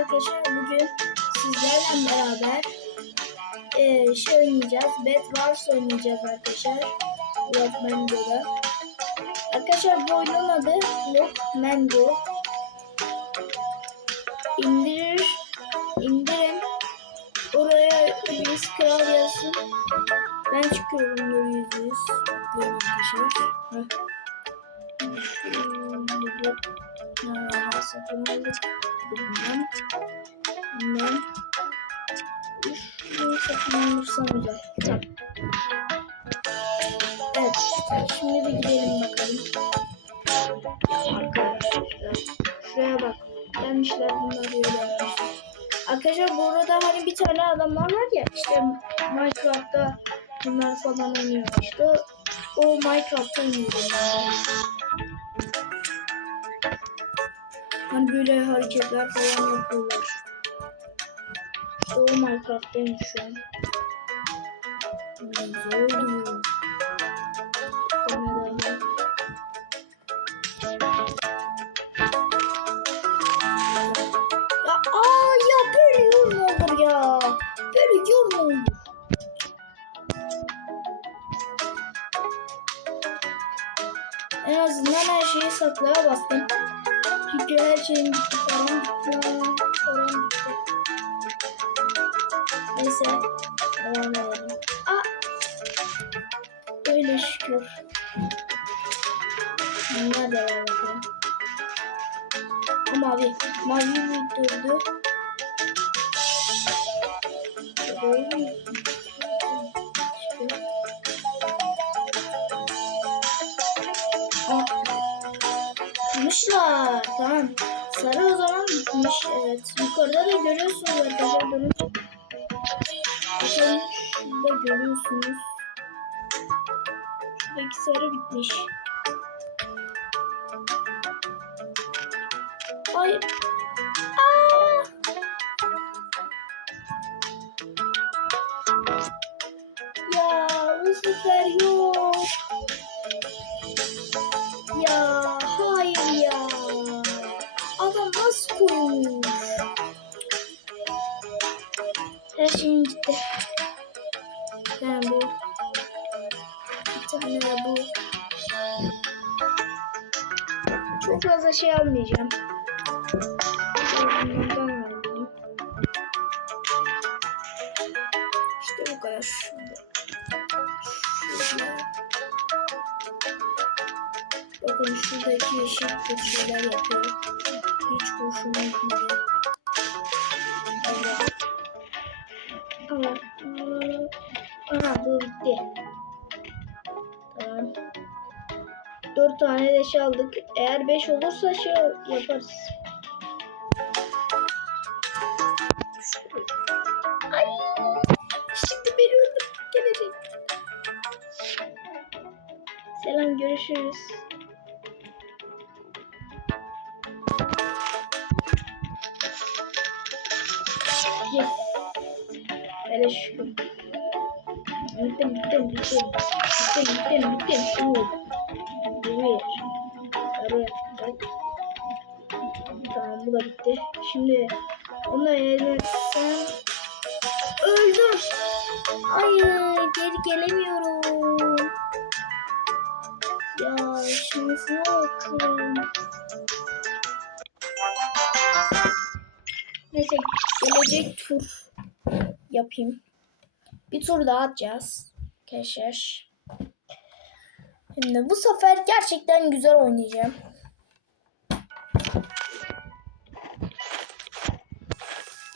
Arkadaşlar bugün sizlerle beraber eee şey oynayacağız. Bed Wars oynayacağız arkadaşlar. Block Mango'da. Arkadaşlar bu oyunun adı Block Mango. İndirir, indirin. Oraya biz kral yazsın. Ben çıkıyorum nur yüzde yüz. Bekleyin arkadaşlar. Heh. Aldık. Bilmem. Bilmem. Şunu satın alırsam güzel. Tamam. Evet. Şimdi bir gidelim bakalım. Arkadaşlar. Şuraya bak. Gelmişler bunlar böyle. Arkadaşlar bu arada hani bir tane adamlar var ya işte Minecraft'ta bunlar falan oynuyor işte o Minecraft'ta oynuyor. Hani böyle hareketler falan yapıyorlar. İşte o Minecraft'taymış şu an. Yorum olur. En azından her şeyi saklaya bastım. Çünkü her şeyim gitti falan gitti. Falan gitti. Neyse. Devam edelim. Aa. Öyle şükür. Bunlar devam edelim. Mavi. Mavi büyütürdü. Böyle işte. Kırmışlar. Tamam. Sarı o zaman bitmiş. Evet. Yukarıda da görüyorsunuz arkadaşlar. Bakın şurada görüyorsunuz. Şuradaki sarı bitmiş. Ay. Aa! Ya bu sefer yok. Tane de bu. Çok fazla şey almayacağım. İşte bu kadar. Şurada. Şurada. Bakın şuradaki yeşil şeyler yapıyor. Hiç hoşuma gitmedi. Ama bu bitti. 4 tane leş şey aldık. Eğer 5 olursa şey yaparız. Ay. Şimdi beni öldür. Gelecek. Selam görüşürüz. Yes. Hele şükür. Bittim bittim bittim. Bittim bittim bittim. Oo. Sarı. Bak. Tamam bu da bitti. Şimdi onu elimden öldüm. Hayır geri gelemiyorum. Ya şansına bakın. Neyse gelecek tur yapayım. Bir tur daha atacağız. Arkadaşlar. Şimdi bu sefer gerçekten güzel oynayacağım.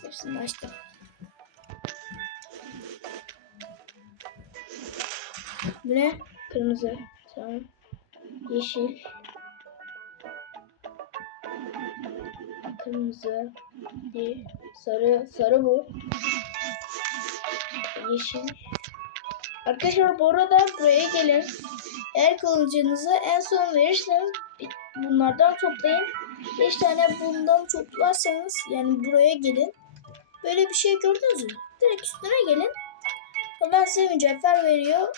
Hepsini açtım. Bu ne? Kırmızı. Tamam. Yeşil. Kırmızı. Bir. Sarı. Sarı bu. Yeşil. Arkadaşlar bu arada buraya gelin. Eğer kılıcınızı en son verirseniz bunlardan toplayın. 5 tane bundan toplarsanız yani buraya gelin. Böyle bir şey gördünüz mü? Direkt üstüne gelin. Ondan size mücevher veriyor.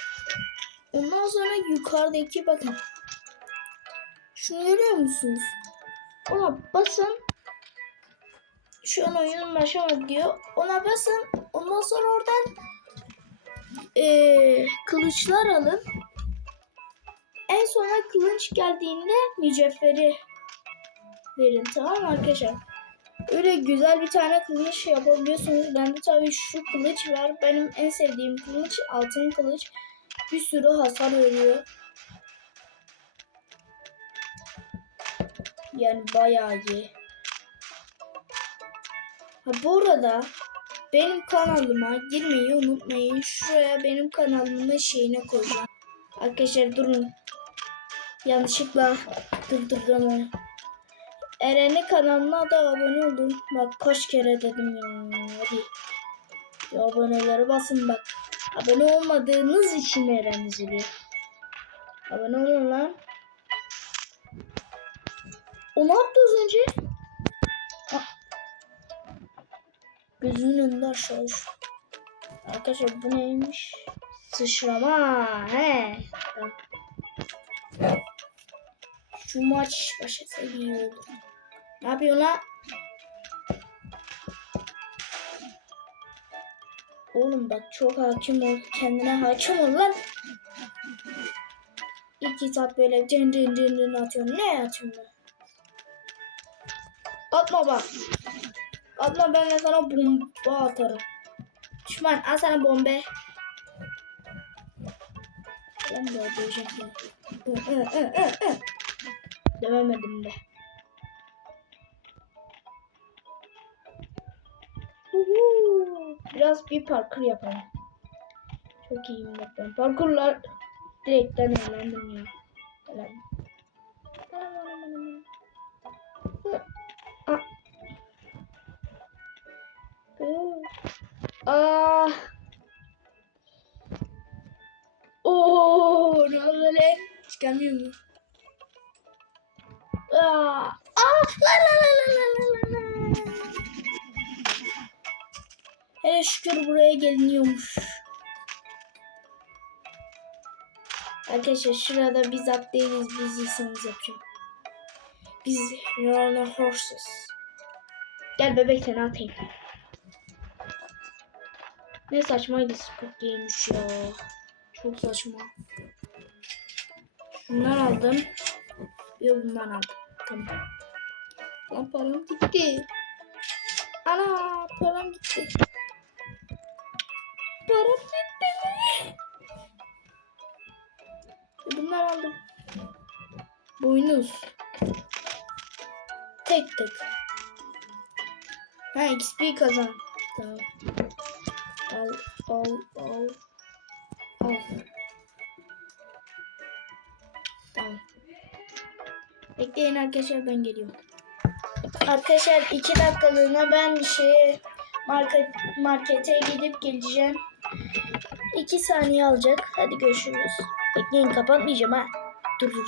Ondan sonra yukarıdaki bakın. Şunu görüyor musunuz? Ona basın. şu an oyun başlamadı diyor. Ona basın. Ondan sonra oradan eee, kılıçlar alın. En sona kılıç geldiğinde mücevheri verin tamam mı arkadaşlar? Öyle güzel bir tane kılıç yapabiliyorsunuz. Bende tabii şu kılıç var. Benim en sevdiğim kılıç altın kılıç. Bir sürü hasar veriyor. Yani bayağı iyi. Ha bu arada benim kanalıma girmeyi unutmayın. Şuraya benim kanalımın şeyini koyacağım. Arkadaşlar durun. Yanlışlıkla durdurdum. Eren'in kanalına da abone olun. Bak kaç kere dedim ya. Hadi. Ya abonelere basın bak. Abone olmadığınız için Eren üzülüyor. Abone olun lan. O ne yaptı az önce? Ah. Gözümün önünde aşağı düştü. Arkadaşlar bu neymiş? Sıçrama. He. Tamam. Şu maç başlasaydı iyi. Ne yapıyorsun lan? Oğlum bak çok hakim ol. Kendine hakim ol lan. İki saat böyle dın dın dın dın atıyorsun. Ne atıyorsun lan? Atma bak. Atma ben de sana bomba atarım. Düşman al sana bombe. Ben de döveceğim seni. Dövemedim de. Biraz bir parkur yapalım. Çok iyiyim bak ben. Parkurlar direkten eğlendim ya. Eğlendim. Ah. Ah. Oo, ne oldu lan? Çıkamıyor mu? Aa, la la la la la la la. Hele şükür buraya geliniyormuş. Arkadaşlar şurada biz at değiliz biz insanız yapacağım. Biz Rona Horses. Gel bebek seni atayım. Ne saçmaydı Squid Game'miş ya. Çok saçma. Şundan aldım. Bir bundan aldım. Tamam. Lan param gitti. Ana param gitti. Param gitti. Bunlar aldım. Boynuz. Tek tek. Ha XP kazan. Tamam. Al al al. Al. Tamam. Bekleyin arkadaşlar ben geliyorum. Arkadaşlar iki dakikalığına ben şey market, markete gidip geleceğim. İki saniye alacak. Hadi görüşürüz. Bekleyin kapatmayacağım ha. Dur dur.